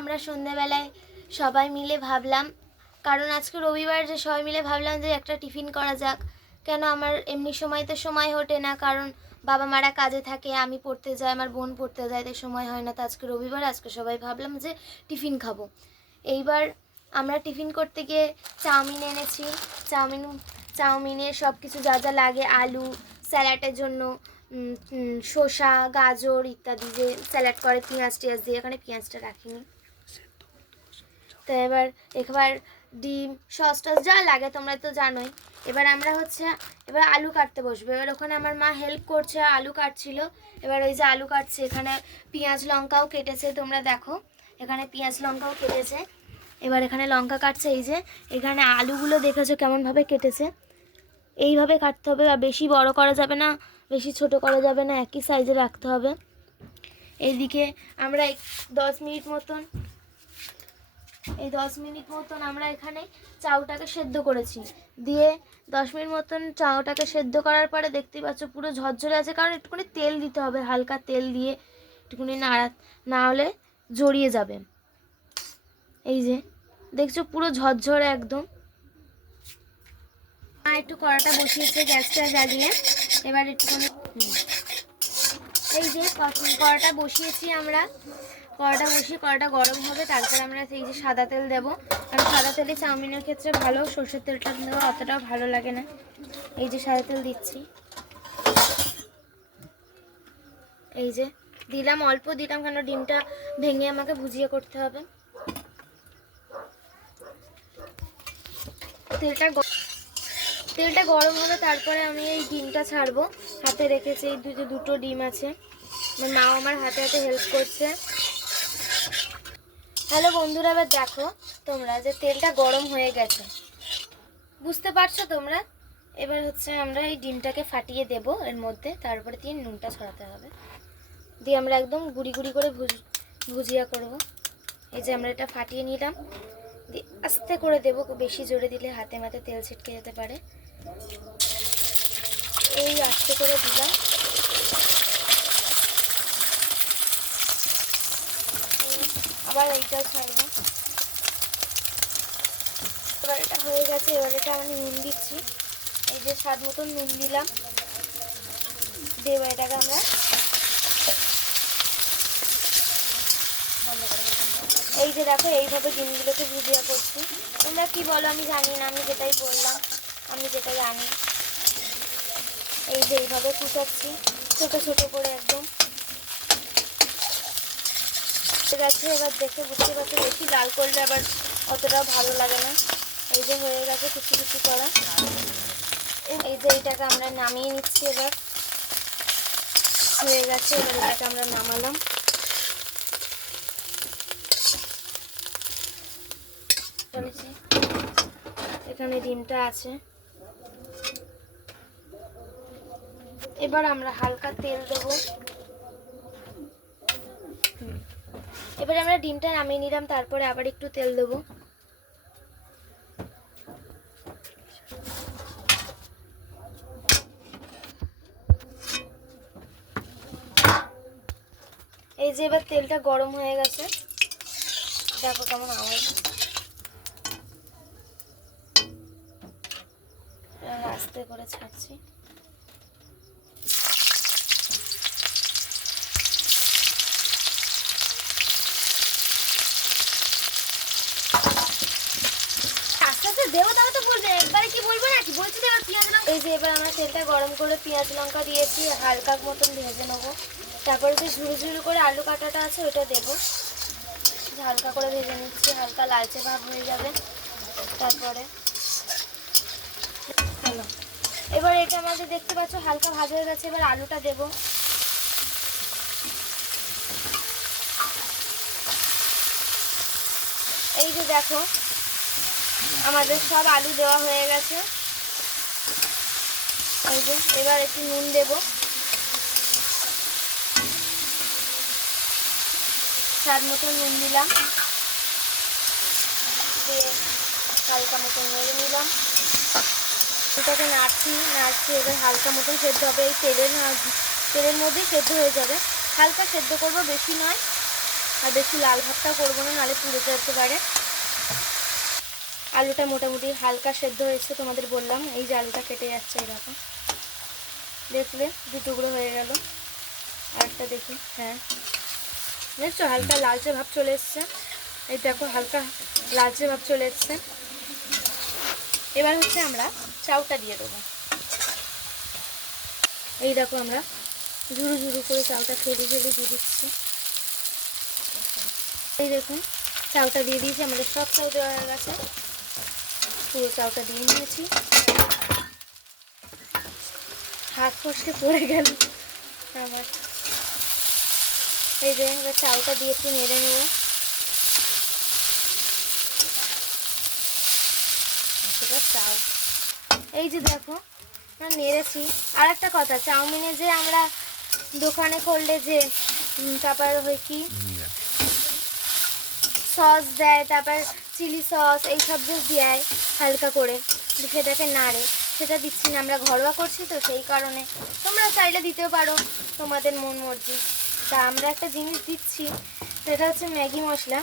আমরা সন্ধেবেলায় সবাই মিলে ভাবলাম, কারণ আজকে রবিবার যে সবাই মিলে ভাবলাম যে একটা টিফিন করা যাক। কেন আমার এমনি সময় তো সময় ওঠে না, কারণ বাবা মারা কাজে থাকে, আমি পড়তে যাই, আমার বোন পড়তে যায়, তাই সময় হয় না। তো আজকে রবিবার, আজকে সবাই ভাবলাম যে টিফিন খাব। এইবার আমরা টিফিন করতে গিয়ে চাউমিন এনেছি। চাউমিন চাউমিনের সব কিছু যা যা লাগে, আলু, স্যালাডের জন্য শসা, গাজর ইত্যাদি যে স্যালাড করে, পেঁয়াজ টিয়াজ দিয়ে। এখানে পেঁয়াজটা রাখিনি। তো এবার এবার ডিম, সস টস যা লাগে তোমরা তো জানোই। এবার আমরা হচ্ছে, এবার আলু কাটতে বসবো। এবার ওখানে আমার মা হেল্প করছে, আলু কাটছিল। এবার ওই যে আলু কাটছে, এখানে পেঁয়াজ লঙ্কাও কেটেছে, তোমরা দেখো। এখানে পেঁয়াজ লঙ্কাও কেটেছে। এবার এখানে লঙ্কা কাটছে, এই যে এখানে আলুগুলো দেখেছ কেমনভাবে কেটেছে? এইভাবে কাটতে হবে, আর বেশি বড় করা যাবে না, বেশি ছোট করা যাবে না, একই সাইজে রাখতে হবে। এইদিকে আমরা দশ মিনিট মতন এই দশ মিনিট মতন আমরা এখানে চাউটাকে সেদ্ধ করেছি। দিয়ে দশ মিনিট মতন চাউটাকে সেদ্ধ করার পরে দেখতেই পাচ্ছ পুরো ঝরঝরে আছে, কারণ একটুখানি তেল দিতে হবে, হালকা তেল দিয়ে একটুখানি নাড়া, না হলে জড়িয়ে যাবে। এই যে, দেখছ পুরো ঝরঝরে একদম। মা একটু কড়াটা বসিয়েছে গ্যাসটা জ্বালিয়ে, এবার একটুখানি এই যে কড়াটা বসিয়েছি আমরা। কড়াটা বসিয়ে কড়াটা গরম হবে, তারপর আমরা সেই যে সাদা তেল দেবো। কারণ সাদা তেলে চাউমিনের ক্ষেত্রে ভালো, সর্ষের তেলটা দেওয়া অতটাও ভালো লাগে না। এই যে সাদা তেল দিচ্ছি। এই যে দিলাম, অল্প দিলাম, কেন ডিমটা ভেঙে আমাকে ভুজিয়ে করতে হবে। তেলটা তেলটা গরম হবে তারপরে আমি এই ডিমটা ছাড়বো। হাতে রেখেছি, এই দুটো ডিম আছে। আমার মাও আমার হাতে হাতে হেল্প করছে। হ্যালো বন্ধুরা, এবার দেখো তোমরা যে তেলটা গরম হয়ে গেছে। বুঝতে পারছ তোমরা? এবার হচ্ছে আমরা এই ডিমটাকে ফাটিয়ে দেব। এর মধ্যে তারপরে দিয়ে নুনটা ছড়াতে হবে। দিয়ে আমরা একদম গুড়ি গুড়ি করে ভুজ, ভুজিয়া করব। এই যে আমরা এটা ফাটিয়ে নিলাম। দিয়ে আস্তে করে দেবো বেশি জোরে দিলে হাতে মাতে তেল ছিটকে যেতে পারে। এই আস্তে করে দিলাম এই আবার এইটাও ছাড়বো। এবার এটা হয়ে গেছে এবার এটা আমি নুন দিচ্ছি। এই যে স্বাদ মতন নুন দিলাম। এবার এটাকে আমরা দেবো, দেবো। এই যে দেখো এইভাবে ডিমগুলোকে ভুজিয়া করছি। তোমরা কি বলো আমি জানি না আমি যেটাই বললাম আমি যেটা জানি এই যে এইভাবে কুচাচ্ছি ছোটো ছোটো করে একদম। আছে এবার দেখে বুঝতে পারছ বেশি লাল করলে আবার অতটাও ভালো লাগে না। এই যে হয়ে গেছে কুচি কুচি করা। এই যে এইটাকে আমরা নামিয়ে নিচ্ছি এবার। হয়ে গেছে, এবার এটাকে আমরা নামালাম। এখানে ডিমটা আছে। এবার আমরা হালকা তেল দেবো। এবারে আমরা ডিমটা নামিয়ে নিলাম, তারপরে আবার একটু তেল দেবো। এই যে এবার তেলটা গরম হয়ে গেছে। দেখো কেমন আওয়াজ। আস্তে করে ছাড়ছি আস্তে আস্তে দেবো তবে তো বলবে একবারে কি বলব নাকি বলছি তো, এবার পেঁয়াজ লঙ্কা। এই যে এবার আমরা তেলটা গরম করে পেঁয়াজ লঙ্কা দিয়েছি, হালকা মতন ভেজে নেব। তারপরে যে ঝুড়ি ঝুড়ি করে আলু কাটাটা আছে ওটা দেবো। হালকা করে ভেজে নিচ্ছি, হালকা লালচে ভাব হয়ে যাবে। তারপরে এবার এটা আমাদের দেখতে পাচ্ছ, হালকা ভাজা হয়ে গেছে, এবার আলুটা দেবো। এই যে দেখো আমাদের সব আলু দেওয়া হয়ে গেছে। এই যে, এবার একটু নুন দেবো। স্বাদ মতো নুন দিলাম। দিয়ে হালকা মতো নেড়ে নিলাম। এটাকে নাড়ছি নাড়ছি, এবার হালকা মতন সেদ্ধ হবে। এই তেলের তেলের মধ্যেই সেদ্ধ হয়ে যাবে। হালকা সেদ্ধ করব, বেশি নয়। আর বেশি লাল ভাতটা করব না, নাহলে পুড়ে যেতে পারে। আলুটা মোটামুটি হালকা সেদ্ধ হয়েছে তোমাদের বললাম। এই যে আলুটা কেটে যাচ্ছে এরকম। দেখলে দু টুকরো হয়ে গেল। আরেকটা দেখি হ্যাঁ। দেখছ, হালকা লালচে ভাব চলে এসছে। এই দেখো, হালকা লালচে ভাব চলে এসছে। এবার হচ্ছে আমরা চাউটা দিয়ে দেবো। এই দেখো আমরা ঝুরু ঝুরু করে চাউটা ফেলে ফেলে দিয়ে দিচ্ছি। এই দেখুন, চাউটা দিয়ে দিয়েছি, আমাদের সব চাউ দেওয়া হয়ে গেছে। পুরো চাউটা দিয়ে নিয়েছি। হাত ফসকে পড়ে গেল আমার। এই যে এবার চাউটা দিয়ে একটু নেড়ে নেব। চাউ এই যে দেখো নেড়েছি। আর একটা কথা চাউমিনে যে আমরা দোকানে করলে যে তারপর হয় কি? সস দেয় তারপর চিলি সস, এইসব যে দেয় হালকা করে। সেটাকে নাড়ে সেটা দিচ্ছি না, আমরা ঘরোয়া করছি তো, সেই কারণে। তোমরা চাইলে দিতেও পারো, তোমাদের মন মর্জি। তা আমরা একটা জিনিস দিচ্ছি, সেটা হচ্ছে ম্যাগি মশলা।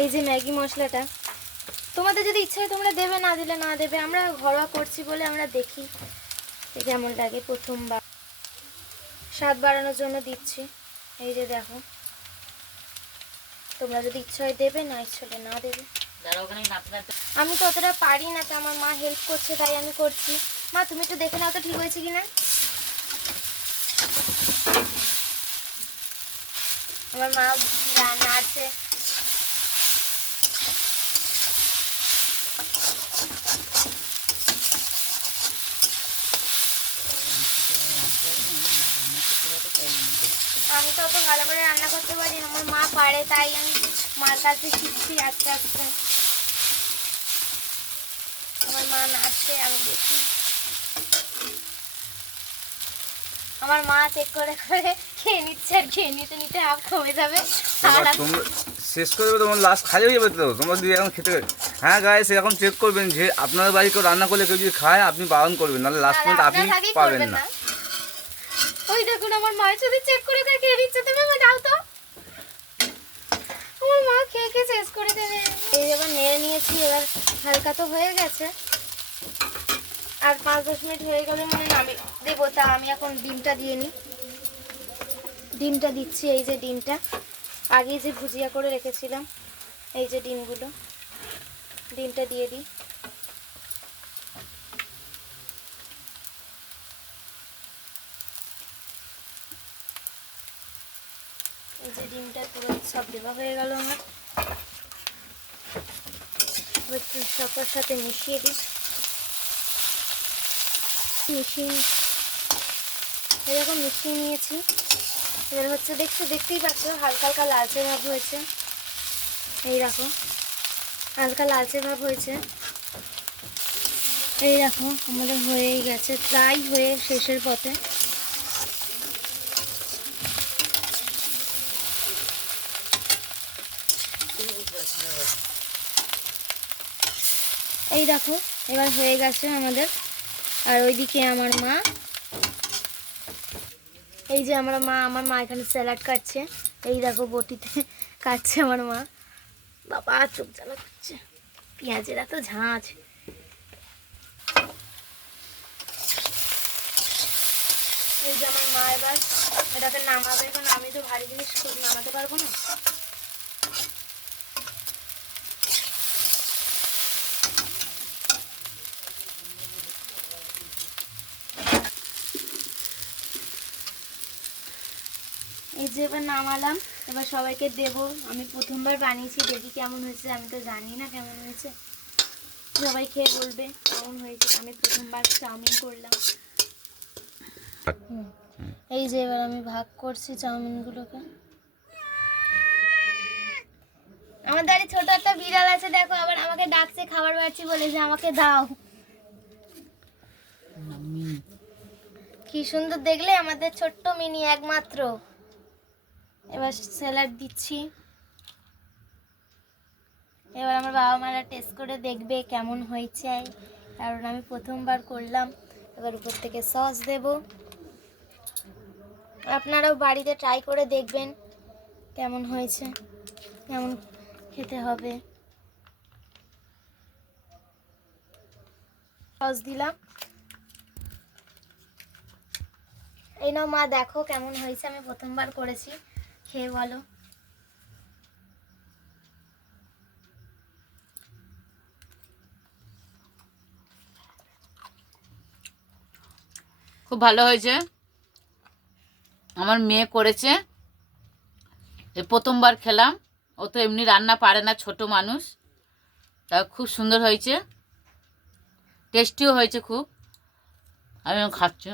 এই যে ম্যাগি মশলাটা, তোমাদের যদি ইচ্ছা হয় তোমরা দেবে, না দিলে না দেবে, আমরা ঘরোয়া করছি বলে আমরা দেখি কেমন লাগে প্রথমবার। স্বাদ বাড়ানোর জন্য দিচ্ছি। এই যে দেখো, তোমরা যদি ইচ্ছা হয় দেবে, না ইচ্ছা না দেবে। আমি তো অতটা পারি না তো আমার মা হেল্প করছে, তাই আমি করছি। মা, তুমি একটু দেখে নাও তো ঠিক হয়েছে কিনা। আমার মা রান্না আছে আমি তো অত ভালো করে রান্না করতে পারি আমার মা পারে, তাই আমি মার কাছে শিখছি আস্তে আস্তে। আমার মা নাচছে আমি দেখি আমার মা চেক করে করে খেয়ে নিচ্ছে আর খেয়ে নিতে নিতে হাফ কমে যাবে। শেষ করবে তোমার লাস্ট খালি হয়ে যাবে তো। তোমরা যদি এখন খেতে হ্যাঁ গায়ে সেরকম চেক করবেন যে আপনার বাড়ি কেউ রান্না করলে কেউ যদি খায় আপনি বারণ করবেন নাহলে লাস্ট পর্যন্ত আপনি পাবেন না। ওই দেখুন আমার মা শুধু চেক করে করে খেয়ে নিচ্ছে তুমি দাও তো। আমার মা খেয়ে খেয়ে শেষ করে দেবে। এই এবার নেড়ে নিয়েছি, এবার হালকা তো হয়ে গেছে। আর পাঁচ দশ মিনিট হয়ে গেলে মানে আমি দেবো, তা আমি এখন ডিমটা দিয়ে নিই। ডিমটা দিচ্ছি, এই যে ডিমটা। আগে যে ভুজিয়া করে রেখেছিলাম, এই যে ডিমগুলো। ডিমটা দিয়ে দিই এই যে ডিমটা পুরো সব দেওয়া হয়ে গেল আমার। একটু সবার সাথে মিশিয়ে দিই। মিশিয়ে এরকম মিশিয়ে নিয়েছি। এবার হচ্ছে দেখছ দেখতেই পাচ্ছ, হালকা হালকা লালচে ভাব হয়েছে। এই দেখো, হালকা লালচে ভাব হয়েছে। এই দেখো, আমাদের হয়েই গেছে, প্রায় হয়ে শেষের পথে। এই দেখো, এবার হয়ে গেছে আমাদের। আর ওইদিকে আমার মা। এই যে আমার মা আমার মা এখানে স্যালাড কাটছে এই দেখো, বটিতে কাটছে আমার মা। বাবা, চোখ জ্বালা করছে। পেঁয়াজের এত ঝাঁঝ এই যে আমার মা এবার এটাকে নামাবে। কারণ আমি তো ভারী জিনিস নামাতে পারব না। যে এবার নামালাম এবার সবাইকে দেব। আমি প্রথমবার বানিয়েছি দেখি কেমন হয়েছে আমি তো জানি না কেমন হয়েছে। সবাই খেয়ে বলবে কেমন হয়েছে। আমি প্রথমবার চাউমিন করলাম। এই যে এবার আমি ভাগ করছি চাউমিনগুলোকে। আমার দাঁড়িয়ে ছোট একটা বিড়াল আছে দেখো আবার আমাকে ডাকছে খাবার বাড়ছি বলে যে আমাকে দাও। কি সুন্দর দেখলে আমাদের ছোট্ট মিনি একমাত্র। এবার স্যালাড দিচ্ছি। এবার আমার বাবা মারা টেস্ট করে দেখবে কেমন হয়েছে। কারণ আমি প্রথমবার করলাম। এবার উপর থেকে সস দেব। আপনারাও বাড়িতে ট্রাই করে দেখবেন কেমন হয়েছে, কেমন খেতে হবে। সস দিলাম। এই নাও মা, দেখো কেমন হয়েছে। আমি প্রথমবার করেছি। খেয়ে বলো। খুব ভালো হয়েছে। আমার মেয়ে করেছে। এই প্রথমবার খেলাম। ও তো এমনি রান্না পারে না, ছোট মানুষ। তা খুব সুন্দর হয়েছে। টেস্টিও হয়েছে খুব। আমি খাচ্ছি।